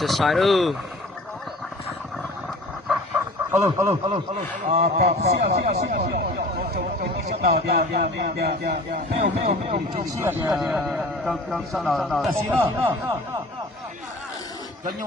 sẽ sai đâu alo alo alo alo à còn xia xia xia xia đầu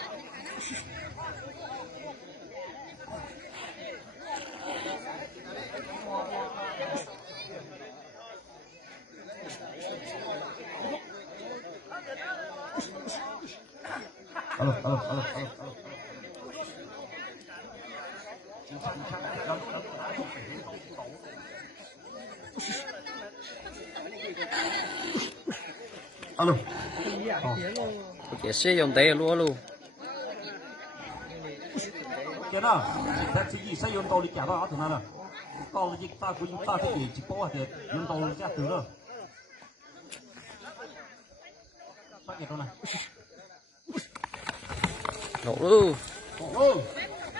Alo. ok sẽ dùng tay luôn luôn. Cái nào? Ta chỉ gì sẽ dùng tàu đi trả đó thế nào nè tàu đi ta cũng ta gì chỉ có thì dùng tàu ra từ đó bắt cái đó này nổ luôn ồ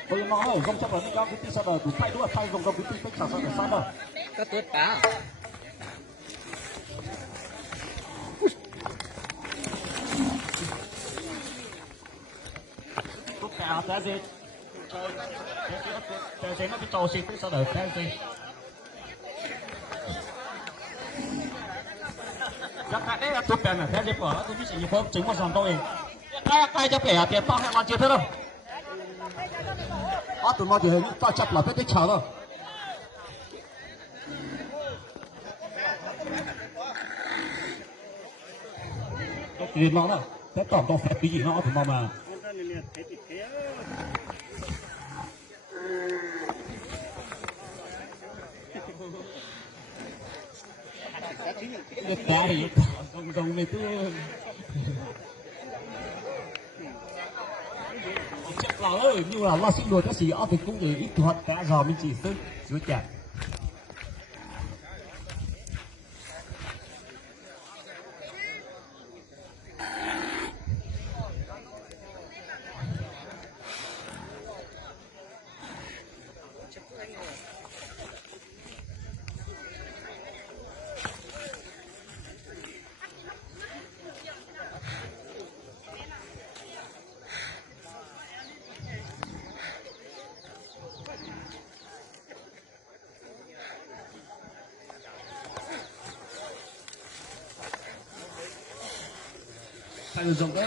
bây giờ nó không không chấp là những cái tí sao là đủ thay đúng là thay dùng cái tí tích xuất để sao đâu có tuyết cá lúc cả té gì té gì nó cái tàu xịt sao để té gì chắc cái đấy là tốt bèn này té gì của tôi biết gì cái cái cho kẻ tiền tao hẹn hoàn chưa thế đâu. Bắt tụi nó thì hình tao chấp là cái cái chờ đâu thì nó là cái tổng to phép cái gì nó thì mà mà. Được cá thì đồng đồng là ơi như là lo xin đùa cho sĩ ở thì cũng để ít thuận, cả giò mình chỉ sơn chúa chả được rộng đó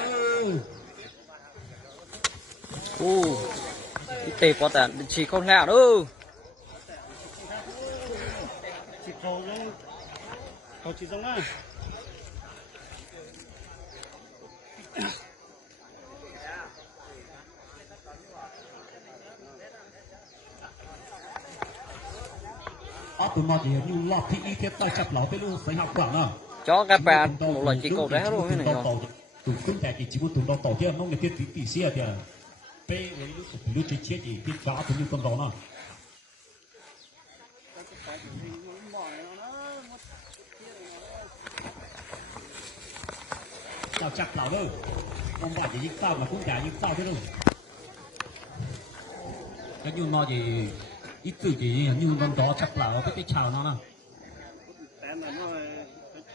cái tê có tàn chỉ không lạ đâu chỉ cầu nó cầu chỉ giống á luôn cho các bạn một lần chỉ cầu đá luôn thế này rồi tụi cũng thể chỉ chỉ có tụi nó tàu chứ nó người thiết tỷ tí xia à, thì à, bê với lúc lúc chơi chết gì thiết phá cũng như con đó nó. Tao chặt lão đâu. Không phải chỉ giết tao mà cũng chả giết tao thế đâu. Cái như nó gì ít từ gì như con đó chặt lão cái cái chào nó nào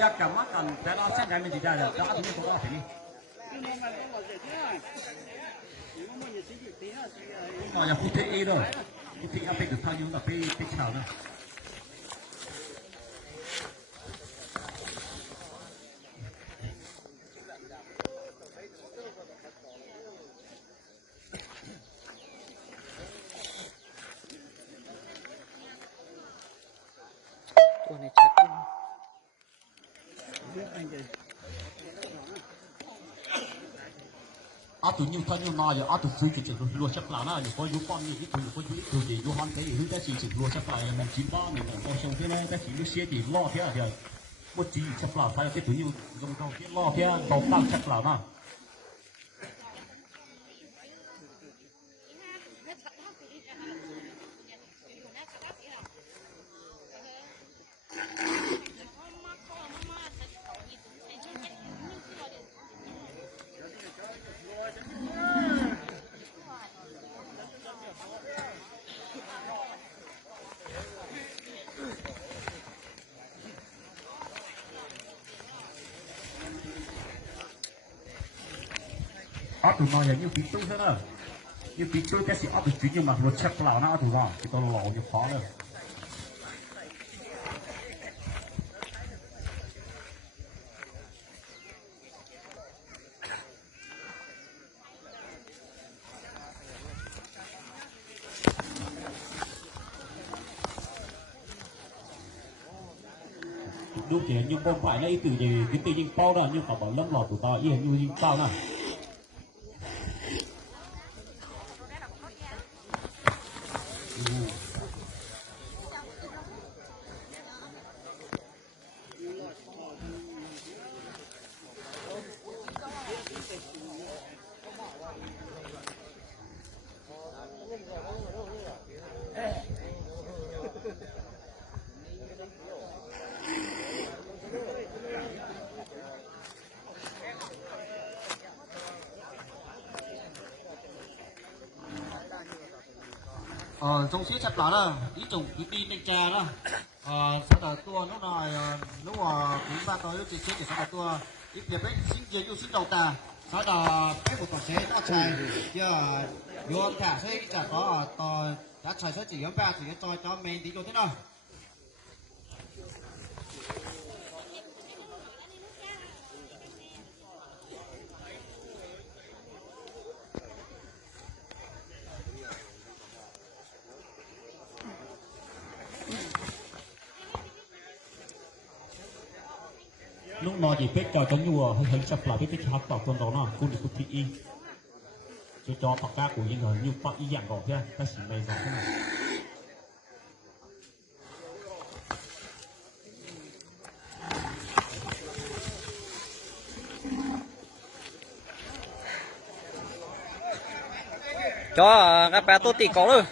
xây dựng lót chặt lão thế nó là cái chỉ có biết được thoát là nó phải thầy đó thì nó được là ở tụi nhiều thân nhiều nói ở tụi suy chuyện chuyện lúa chắc là nó nhiều có yếu con nhiều ít tụi có yếu tụi gì yếu hắn thế yếu cái chuyện chuyện lúa chắc là mình chín ba mình còn sông thế này, cái chuyện lúa xe thì lo thế à rồi một chắc là phải cái tụi nhiều dùng đầu cái lo thế à đầu chắc là mà ở tụi nó như bị tôi thế nữa như bị tôi cái gì ở tụi chuyện nhưng mà luật chắc lão nó tụi nó thì tôi lộ như khó nữa đúng chỉ nhưng không phải là ý tử gì cái tự nhiên bao đó, nhưng mà bảo lâm lọt của tao, yên như bao nào? Ờ trong sĩ chặt lá đó, ý chủng cái đi lên trà đó. Ờ sau đó tua ờ, lúc nào lúc mà cũng ba tới thì chết thì sau đó tua ít đẹp ấy, xin kiến yêu xin đầu tà. Sau đó, cái một tổng chế có chạy, giờ, vô cả sẽ chả có ờ, tò đã chạy sẽ chỉ có ba thì cho cho mình tí cho thế nào. coi như hơi hơi chập lại biết cái học tập con đó nó cũng được cũng bị in cho cho bạc cá của những người như bạc dạng gọi ra ta chỉ này vào cho ờ, các bé tốt tỷ có rồi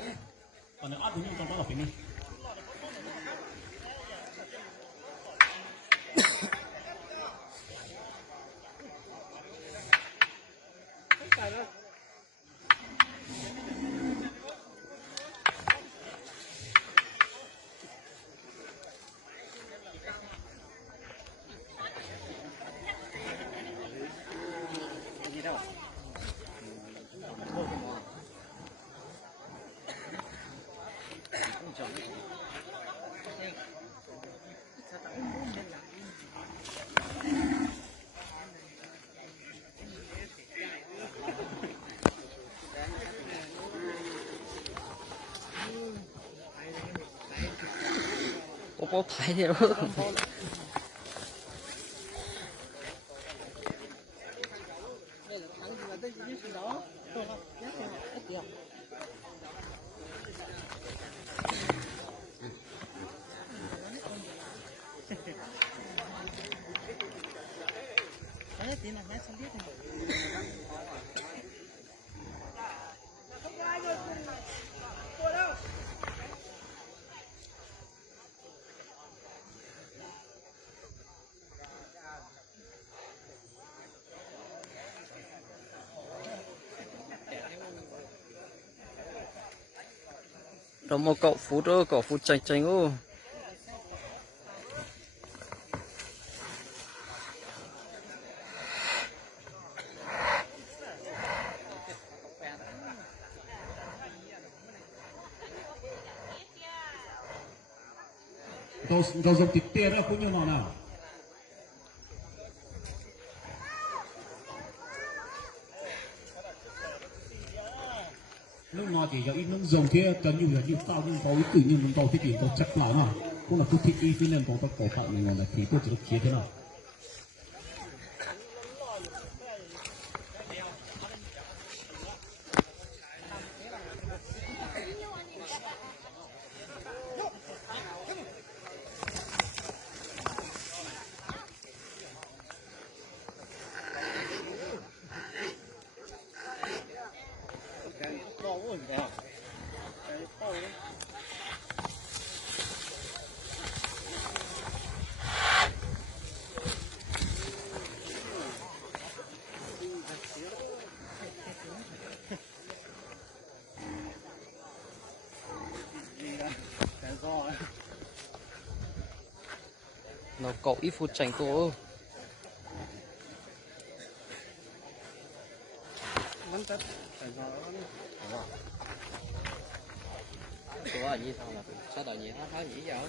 我排去。哎，đó một cậu phú ơ cậu phút chanh chanh ô Dos, dos optiteras, puño, no, nada. Dòng chỉ thế cần như là như tao nhưng có tự nhiên mình tao thế thì tao chắc lắm mà. Cũng là cứ thích phi nên tao tao cổ phạm mình là thì tôi chỉ được thế nào? Nó cậu ít phút tránh cô vẫn tất to đó cô ở như sao là sao đợi nhỉ hết nhỉ giờ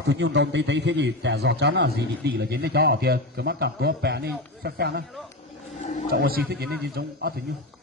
có thứ nhung đồng tí tí thế thì chả giọt chán là gì bị tỉ là đến đây cho ở kia cứ mắt cảm có bè này phép phép đấy cậu xin thế đến đây thì giống ở thứ nhung